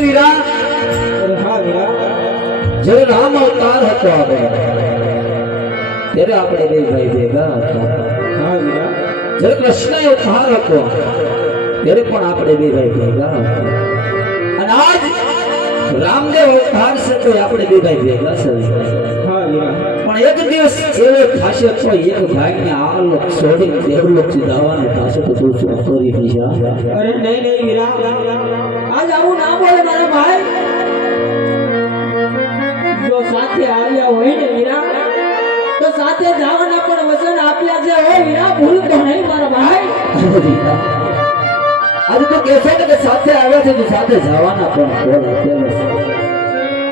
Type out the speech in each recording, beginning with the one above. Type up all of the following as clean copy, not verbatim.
વીરા અરે હા વીરા, જ્યારે રામ અવતાર હતો ત્યારે આપણે બે ભાઈ ભેગા હતા. હા વીરા, જ્યારે કૃષ્ણ અવતાર હતો ત્યારે પણ આપણે બે ભાઈ ભેગા હતા. અને આજ રામદેવ અવતાર છે તો આપણે બે ભાઈ ભેગા છે. હા વીરા, પણ એક દિવસ એવો થશે કોઈ એક ભાઈને આ લોક છોડીને દેવલોક જવાનું થશે તો તું શું કરી દઈશ? અરે નહીં નહીં વીરા, આજ આવું ના બોલે મારા ભાઈ. જો સાથે આવ્યા હોય ને વીરા તો સાથે જવાના પણ વચન આપ્યા છે. હો વીરા, ભૂલ તો નહીં મારા ભાઈ. આજે તો કહેશે કે સાથે આવ્યા છે તો સાથે જવાના પણ કોલ આપેલો છે.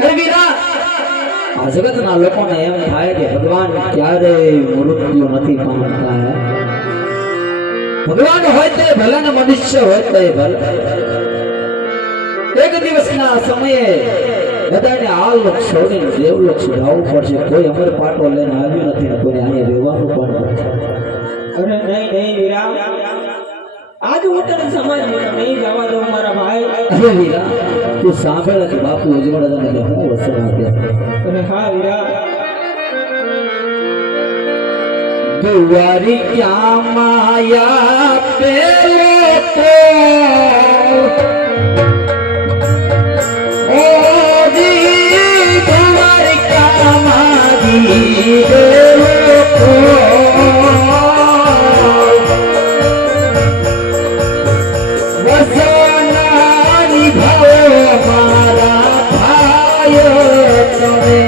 અરે વીરા, આ જગતના લોકોને એમ થાય કે ભગવાન ક્યારેય મૃત્યુ નથી પામતા. ભગવાન હોય તો ભલે ને મનુષ્ય હોય તો ભલે. એક દિવસના સમયે બધાને આ લોક છોડીને દેવલોક જવું પડશે. કોઈ અમર પાટો લઈને આવ્યું નથી ને કોઈને અહીંયા રહેવાનું પણ નથી. અરે નહીં નહીં વીરા, આજ હું તને સમાજ નહીં જવા દઉં મારા ભાઈ. અરે વીરા, તું સાંભળ કે બાપુ ઉજવળ તને હું વચન આપ્યા. અરે હા વીરા, દુવારી ક્યાં માયા પેલો તો ઓ જી દુવારી ક્યાં મારી પેલો તો વસના નિભાવો મારા ભાઈઓ તમે.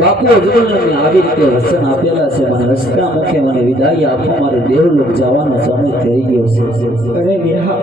બાપુ અજમલને આવી રીતે વચન આપેલા છે. મને રસ્તા મુખે મને વિદાય આપો, મારે દેવલોક જવાનો સમય થઈ ગયો છે. અરે વીરા,